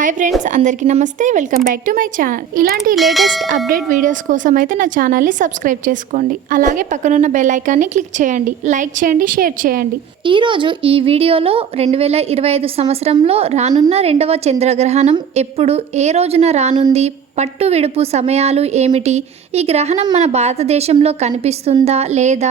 Hi friends, అందరికీ నమస్తే. Welcome back to my channel. ఇలాంటి లేటెస్ట్ అప్డేట్ వీడియోస్ కోసం అయితే నా ఛానల్ని సబ్స్క్రైబ్ చేసుకోండి. అలాగే పక్కనున్న బెల్ ఐకాన్ని క్లిక్ చేయండి, లైక్ చేయండి, షేర్ చేయండి. ఈరోజు ఈ వీడియోలో 2025 సంవత్సరంలో రానున్న 2వ చంద్రగ్రహణం ఎప్పుడు, ఏ రోజున రానుంది, పట్టు విడుపు సమయాలు ఏమిటి, ఈ గ్రహణం మన భారతదేశంలో కనిపిస్తుందా లేదా,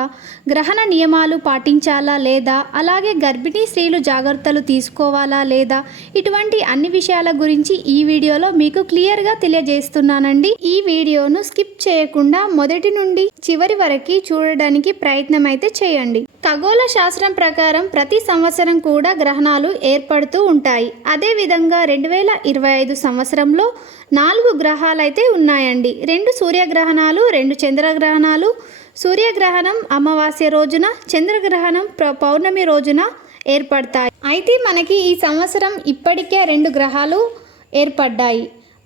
గ్రహణ నియమాలు పాటించాలా లేదా, అలాగే గర్భిణీ స్త్రీలు జాగ్రత్తలు తీసుకోవాలా లేదా, ఇటువంటి అన్ని విషయాల గురించి ఈ వీడియోలో మీకు క్లియర్గా తెలియజేస్తున్నానండి. ఈ వీడియోను స్కిప్ చేయకుండా మొదటి నుండి చివరి వరకు చూడడానికి ప్రయత్నం అయితే చేయండి. ఖగోళ శాస్త్రం ప్రకారం ప్రతి సంవత్సరం కూడా గ్రహణాలు ఏర్పడుతూ ఉంటాయి. అదేవిధంగా 2025 సంవత్సరంలో 4 గ్రహాలు అయితే ఉన్నాయండి. 2 సూర్యగ్రహణాలు, 2 చంద్రగ్రహణాలు. సూర్యగ్రహణం అమావాస్య రోజున, చంద్రగ్రహణం పౌర్ణమి రోజున ఏర్పడతాయి. అయితే మనకి ఈ సంవత్సరం ఇప్పటికే 2 గ్రహాలు ఏర్పడ్డాయి.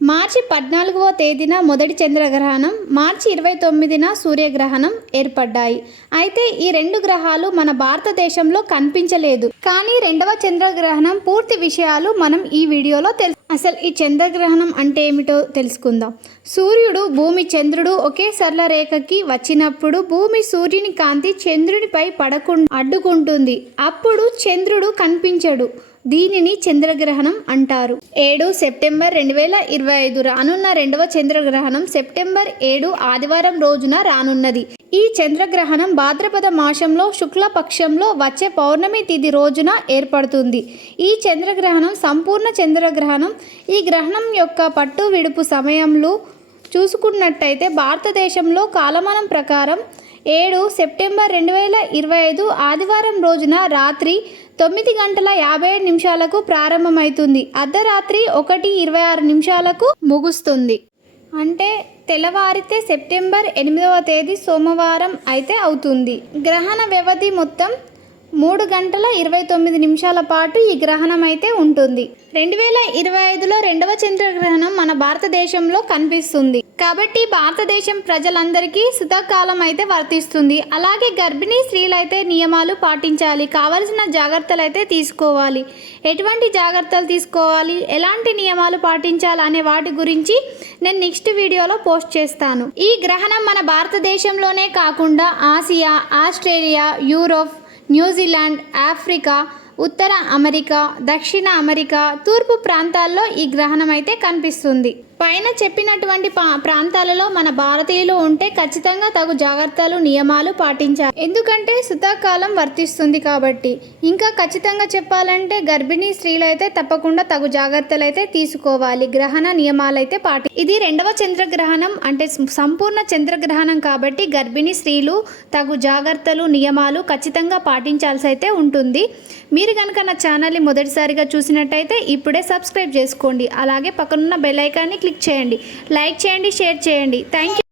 మార్చి 14వ తేదీన మొదటి చంద్రగ్రహణం, మార్చి 29న సూర్యగ్రహణం ఏర్పడ్డాయి. అయితే ఈ 2 గ్రహాలు మన భారతదేశంలో కనిపించలేదు. కానీ 2వ చంద్రగ్రహణం పూర్తి విషయాలు మనం ఈ వీడియోలో అసలు ఈ చంద్రగ్రహణం అంటే ఏమిటో తెలుసుకుందాం. సూర్యుడు, భూమి, చంద్రుడు ఒకే సరళ రేఖకి వచ్చినప్పుడు భూమి సూర్యుని కాంతి చంద్రునిపై పడకుండా అడ్డుకుంటుంది. అప్పుడు చంద్రుడు కనిపించడు. దీనిని చంద్రగ్రహణం అంటారు. 7 సెప్టెంబర్ 2025 రానున్న 2వ చంద్రగ్రహణం సెప్టెంబర్ 7 ఆదివారం రోజున రానున్నది. ఈ చంద్రగ్రహణం భాద్రపద మాసంలో శుక్లపక్షంలో వచ్చే పౌర్ణమి తిథి రోజున ఏర్పడుతుంది. ఈ చంద్రగ్రహణం సంపూర్ణ చంద్రగ్రహణం. ఈ గ్రహణం యొక్క పట్టు విడుపు సమయంలో చూసుకున్నట్టయితే భారతదేశంలో కాలమానం ప్రకారం 7 సెప్టెంబర్ 2025 ఆదివారం రోజున రాత్రి 9:57 ప్రారంభమవుతుంది. అర్ధరాత్రి 1:26 ముగుస్తుంది. అంటే తెల్లవారితే సెప్టెంబర్ 8వ తేదీ సోమవారం అయితే అవుతుంది. గ్రహణ వ్యవధి మొత్తం 3:29 పాటు ఈ గ్రహణం అయితే ఉంటుంది. 2025లో 2వ చంద్రగ్రహణం మన భారతదేశంలో కనిపిస్తుంది. కాబట్టి భారతదేశం ప్రజలందరికీ శీతాకాలం అయితే వర్తిస్తుంది. అలాగే గర్భిణీ స్త్రీలు అయితే నియమాలు పాటించాలి, కావలసిన జాగ్రత్తలు అయితే తీసుకోవాలి. ఎటువంటి జాగ్రత్తలు తీసుకోవాలి, ఎలాంటి నియమాలు పాటించాలి అనే వాటి గురించి నేను నెక్స్ట్ వీడియోలో పోస్ట్ చేస్తాను. ఈ గ్రహణం మన భారతదేశంలోనే కాకుండా Asia, Australia, Europe, New Zealand, Africa, ఉత్తర అమెరికా, దక్షిణ అమెరికా, తూర్పు ప్రాంతాల్లో ఈ గ్రహణం అయితే కనిపిస్తుంది. పైన చెప్పినటువంటి ప్రాంతాలలో మన భారతీయులు ఉంటే ఖచ్చితంగా తగు జాగ్రత్తలు, నియమాలు పాటించాలి. ఎందుకంటే శీతాకాలం వర్తిస్తుంది కాబట్టి. ఇంకా ఖచ్చితంగా చెప్పాలంటే గర్భిణీ స్త్రీలు అయితే తప్పకుండా తగు జాగ్రత్తలు అయితే తీసుకోవాలి. గ్రహణ నియమాలు అయితే ఇది 2వ చంద్రగ్రహణం అంటే సంపూర్ణ చంద్రగ్రహణం కాబట్టి గర్భిణీ స్త్రీలు తగు జాగ్రత్తలు, నియమాలు ఖచ్చితంగా పాటించాల్సి అయితే ఉంటుంది. మీరు కనుక నా ఛానల్ని మొదటిసారిగా చూసినట్టయితే ఇప్పుడే సబ్స్క్రైబ్ చేసుకోండి. అలాగే పక్కనున్న బెల్ ఐకాన్ని క్లిక్ చేయండి, లైక్ చేయండి, షేర్ చేయండి. Thank you.